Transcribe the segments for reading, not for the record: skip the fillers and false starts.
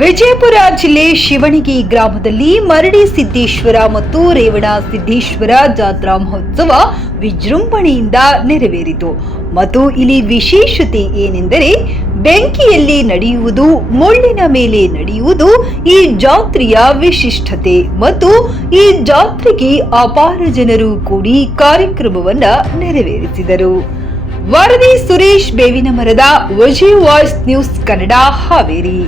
ವಿಜಯಪುರ ಜಿಲ್ಲೆ ಶಿವಣಗಿ ಗ್ರಾಮದಲ್ಲಿ ಮರಡಿ ಸಿದ್ದೇಶ್ವರ ಮತ್ತು ರೇವಣ ಸಿದ್ದೇಶ್ವರ ಜಾತ್ರಾ ಮಹೋತ್ಸವ ವಿಜೃಂಭಣೆಯಿಂದ ನೆರವೇರಿತು. ಮತ್ತು ಇಲ್ಲಿ ವಿಶೇಷತೆ ಏನೆಂದರೆ ಬೆಂಕಿಯಲ್ಲಿ ನಡೆಯುವುದು, ಮುಳ್ಳಿನ ಮೇಲೆ ನಡೆಯುವುದು ಈ ಜಾತ್ರೆಯ ವಿಶಿಷ್ಟತೆ. ಮತ್ತು ಈ ಜಾತ್ರೆಗೆ ಅಪಾರ ಜನರು ಕೂಡಿ ಕಾರ್ಯಕ್ರಮವನ್ನ ನೆರವೇರಿಸಿದರು. ವರದಿ ಸುರೇಶ್ ಬೇವಿನಮರದ, ವಿಜಯ ವಾಯ್ಸ್ ನ್ಯೂಸ್ ಕನ್ನಡ, ಹಾವೇರಿ.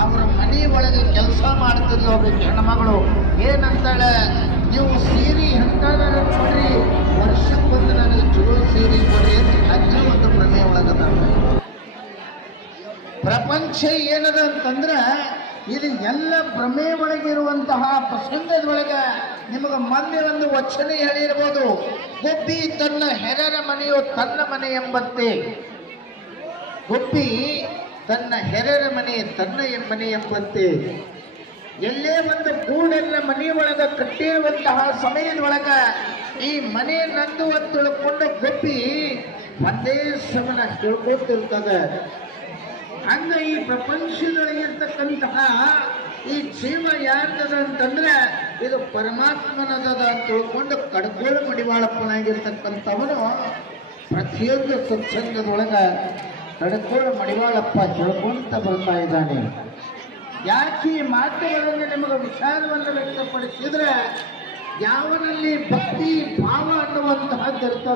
ಅವರ ಮನೆ ಒಳಗೆ ಕೆಲಸ ಮಾಡ್ತಿದ್ಲು ಒಬ್ಬ ಹೆಣ್ಮಗಳು. ಏನಂತಾಳೆ, ನೀವು ಸೀರೆ ಎಂತಾದ ಕೊಡ್ರಿ, ವರ್ಷಕ್ಕೆ ಬಂದು ನನಗೆ ಚಲೋ ಸೀರೆ ಕೊಡ್ರಿ ಅಂತ ಅಜ್ಜ ಒಂದು ಪ್ರಮೇಯ ಒಳಗದ. ಪ್ರಪಂಚ ಏನದ ಅಂತಂದ್ರೆ ಇದು ಎಲ್ಲ ಭ್ರಮೆ ಒಳಗಿರುವಂತಹ ಪ್ರಸಂಗದೊಳಗೆ ನಿಮಗೆ ಮೊನ್ನೆ ಒಂದು ವಚನ ಹೇಳಿರ್ಬೋದು, ಗುಬ್ಬಿ ತನ್ನ ಹೆರರ ಮನೆಯು ತನ್ನ ಮನೆ ಎಂಬಂತೆ. ಗುಬ್ಬಿ ತನ್ನ ಹೆರರ ಮನೆ ತನ್ನ ಮನೆ ಎಂಬಂತೆ. ಎಲ್ಲೇ ಒಂದು ಗೂಡೆಲ್ಲ ಮನೆಯೊಳಗ ಕಟ್ಟಿರುವಂತಹ ಸಮಯದೊಳಗ ಈ ಮನೆ ನಂದು ಅಂತ ತಿಳ್ಕೊಂಡು ಗುಬ್ಬಿ ಒಂದೇ ಸಮನ ತಿಳ್ಕೊತಿರ್ತದೆ. ಹಂಗ ಈ ಪ್ರಪಂಚದೊಳಗಿರ್ತಕ್ಕಂತಹ ಈ ಜೀವ ಯಾರ್ದದ ಅಂತಂದ್ರೆ ಇದು ಪರಮಾತ್ಮನದದ ಅಂತ ತಿಳ್ಕೊಂಡು ಕಡ್ಗೋಳು ಮಡಿವಾಳಪ್ಪನಾಗಿರ್ತಕ್ಕಂಥವನು ಪ್ರತಿಯೊಂದು ಸತ್ಸಂಗದೊಳಗ ಕಡ್ಗೋಳು ಮಡಿವಾಳಪ್ಪ ಹೇಳ್ಕೊಂತ ಬರ್ತಾ ಇದ್ದಾನೆ. ಯಾಕೆ ಈ ಮಾತುಗಳನ್ನು ನಿಮಗೆ ವಿಚಾರವನ್ನು ವ್ಯಕ್ತಪಡಿಸಿದ್ರೆ ಯಾವನಲ್ಲಿ ಭಕ್ತಿ ಭಾವ ಅನ್ನುವಂತಹದ್ದಿರ್ತದೆ